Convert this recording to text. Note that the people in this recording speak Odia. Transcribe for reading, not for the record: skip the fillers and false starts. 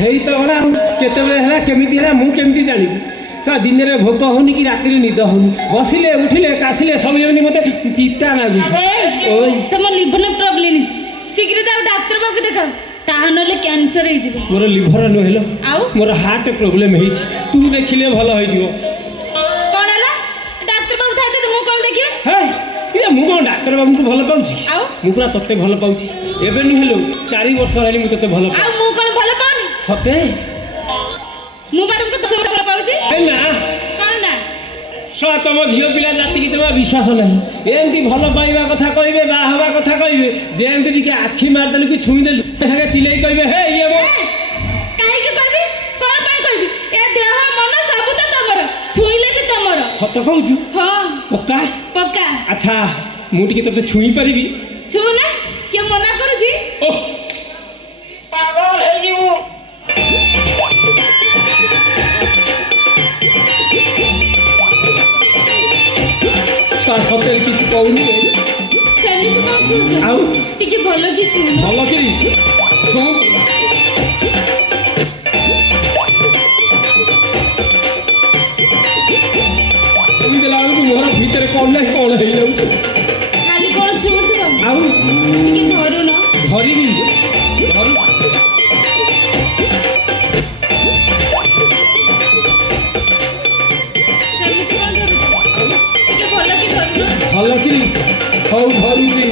ହେଇ ତ ଗଲା କେତେବେଳେ ହେଲା କେମିତି ହେଲା ମୁଁ କେମିତି ଜାଣିବି? ଦିନରେ ଭୋକ ହଉନି କି ରାତିରେ ନିଦ ହଉନି, ବସିଲେ ଉଠିଲେ କାଶିଲେ ସବୁ ଯେମିତି ମତେ ଚିତା ଲାଗୁଛି। ତମ ଲିଭର ପ୍ରୋବ୍ଲେମ ଅଛି, ଶୀଘ୍ର ଯାଅ ଡାକ୍ତର ବାବୁ ଦେଖ, ତାହା ନହେଲେ କ୍ୟାନ୍ସର ହେଇଯିବ। ମୋର ଲିଭର ନୁହେଁ, ଆଉ ମୋର ହାର୍ଟ ପ୍ରୋବ୍ଲେମ ହେଇଛି, ତୁ ଦେଖିଲେ ଭଲ ହେଇଯିବ। କଣ ହେଲା? ଡାକ୍ତର ବାବୁ ଥାଇତେ ମୁଁ କଣ ଦେଖିବି? ମୁଁ କଣ ଡାକ୍ତର ବାବୁଙ୍କୁ ଭଲ ପାଉଛି? ଆଉ ମୁଁ ପୁରା ତତେ ଭଲ ପାଉଛି। ଏବେ ନୁହେଁ 4 ବର୍ଷ ହେଲାଣି ମୁଁ ତତେ ଭଲ ପାଉଛି। ଆଉ ମୁଁ କଣ ଭଲ ପାଉନି? ସତେ ମୁଁ ବା ତମକୁ ଭଲ ପାଉଛି ନା? କଣ ନା ତମ ଝିଅ ପିଲା ଜାତିକି ତମ ବିଶ୍ୱାସ ନାହିଁ। ଏମିତି ଭଲ ପାଇବା କଥା କହିବେ, ବାହା ହେବା କଥା କହିବେ, ଯେମିତି ଟିକେ ଆଖି ମାରିଦେଲୁ କି ଛୁଇଁଦେଲୁ ସେ ସାଙ୍ଗେ ଚିଲେଇ କହିବେ ହେ ଇଏ ମୋ। କାହିଁକି କହିବି? କଣ ପାଇଁ କହିବି? ଏ ଦେହ ମନ ସବୁ ତ ତମର, ଛୁଇଁଲେ ବି ତମର। ସତ କହୁଛୁ? ହଁ ପକ୍କା ପକ୍କା। ଆଚ୍ଛା ମୁଁ ଟିକେ ତତେ ଛୁଇଁ ପାରିବି? ଛୁଁ ନା, କିଏ ମନା କରୁଛି? ପାଗଳ ହେଇଯିବୁ। ସତରେ କିଛି କହୁନି। ସେମିତି କଣ ଛୁଁଛ? ଆଉ ଟିକେ ଭଲ କି ଛୁଁ। ଭଲ କି ଛୁଁ। ଦେଲା ବେଳକୁ ମୋର ଭିତରେ କଣ ନା କଣ ହେଇଯାଉଛି। ଖାଲି କଣ ଛୁଁଥିବ? ଆଉ ଟିକେ ଧରୁନ। ଧରିବି ସେମିତି କଣ ଧରୁଛ? ଟିକେ ଭଲ କି ଧରୁନ। ଭଲ କି ହଉ ଧରୁଛି।